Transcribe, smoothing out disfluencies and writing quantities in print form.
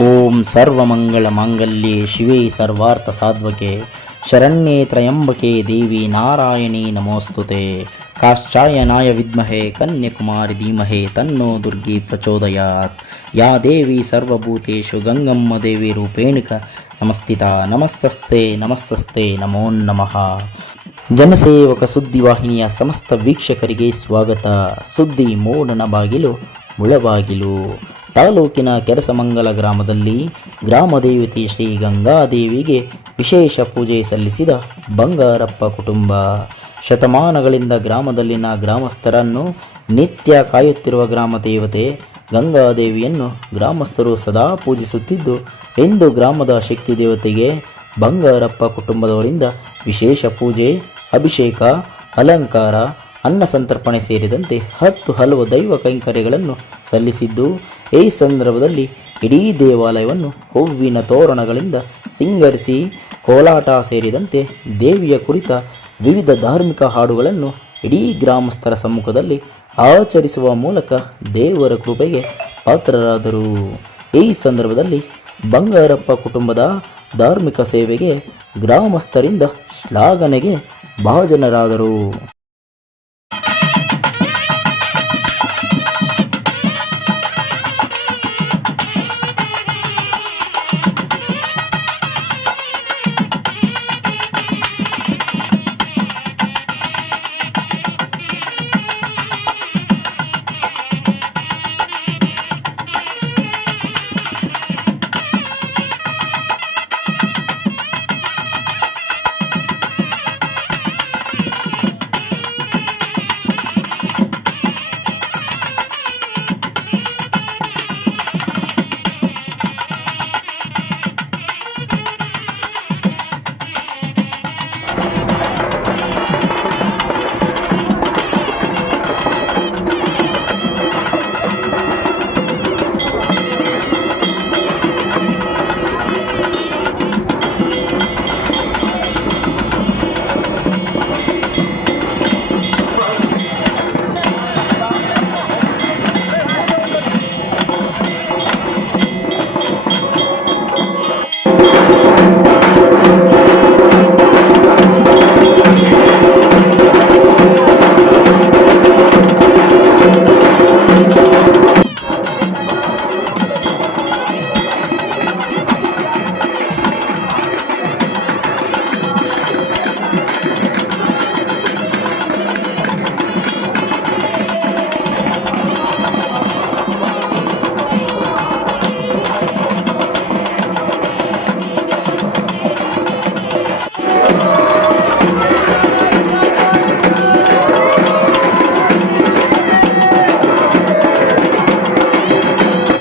ಓಂ ಸರ್ವಮಂಗಳ ಮಾಂಗಲ್ಯೆ ಶಿವೆ ಸರ್ವಾರ್ಥ ಸಾಧ್ವಕೆ ಶರಣ್ಯೇ ತ್ರಯಂಬಕೆ ದೇವಿ ನಾರಾಯಣಿ ನಮೋಸ್ತುತೆ ಕಾಶ್ಚಾಯನಾಯ ವಿದ್ಮಹೆ ಕನ್ಯಾಕುಮಾರಿ ಧೀಮಹಿ ತನ್ನೋ ದುರ್ಗಿ ಪ್ರಚೋದಯಾತ್ ಯಾ ದೇವಿ ಸರ್ವಭೂತೇಷು ಗಂಗಮ್ಮ ದೇವಿ ರೂಪೇಣಿಕ ನಮಸ್ತಿತ ನಮಸ್ತಸ್ತೆ ನಮೋ ನಮಃ. ಜನಸೇವಕ ಸುದ್ದಿವಾಹಿನಿಯ ಸಮಸ್ತ ವೀಕ್ಷಕರಿಗೆ ಸ್ವಾಗತ. ಸುದ್ದಿ ಮೂಡಣ ಬಾಗಿಲು ಮುಳಬಾಗಿಲು. ತಾಲೂಕಿನ ಕೆರಸಮಂಗಲ ಗ್ರಾಮದಲ್ಲಿ ಗ್ರಾಮದೇವತೆ ಶ್ರೀ ಗಂಗಾದೇವಿಗೆ ವಿಶೇಷ ಪೂಜೆ ಸಲ್ಲಿಸಿದ ಬಂಗಾರಪ್ಪ ಕುಟುಂಬ. ಶತಮಾನಗಳಿಂದ ಗ್ರಾಮದಲ್ಲಿನ ಗ್ರಾಮಸ್ಥರನ್ನು ನಿತ್ಯ ಕಾಯುತ್ತಿರುವ ಗ್ರಾಮ ದೇವತೆ ಗಂಗಾದೇವಿಯನ್ನು ಗ್ರಾಮಸ್ಥರು ಸದಾ ಪೂಜಿಸುತ್ತಿದ್ದು, ಇಂದು ಗ್ರಾಮದ ಶಕ್ತಿ ದೇವತೆಗೆ ಬಂಗಾರಪ್ಪ ಕುಟುಂಬದವರಿಂದ ವಿಶೇಷ ಪೂಜೆ, ಅಭಿಷೇಕ, ಅಲಂಕಾರ, ಅನ್ನ ಸಂತರ್ಪಣೆ ಸೇರಿದಂತೆ 10 ಹಲವು ದೈವ ಕೈಂಕರ್ಯಗಳನ್ನು ಸಲ್ಲಿಸಿದ್ದು, ಈ ಸಂದರ್ಭದಲ್ಲಿ ಇಡೀ ದೇವಾಲಯವನ್ನು ಹೂವಿನ ತೋರಣಗಳಿಂದ ಸಿಂಗರಿಸಿ ಕೋಲಾಟ ಸೇರಿದಂತೆ ದೇವಿಯ ಕುರಿತ ವಿವಿಧ ಧಾರ್ಮಿಕ ಹಾಡುಗಳನ್ನು ಇಡೀ ಗ್ರಾಮಸ್ಥರ ಸಮ್ಮುಖದಲ್ಲಿ ಆಚರಿಸುವ ಮೂಲಕ ದೇವರ ಕೃಪೆಗೆ ಪಾತ್ರರಾದರು. ಈ ಸಂದರ್ಭದಲ್ಲಿ ಬಂಗಾರಪ್ಪ ಕುಟುಂಬದ ಧಾರ್ಮಿಕ ಸೇವೆಗೆ ಗ್ರಾಮಸ್ಥರಿಂದ ಶ್ಲಾಘನೆಗೆ ಭಾಜನರಾದರು.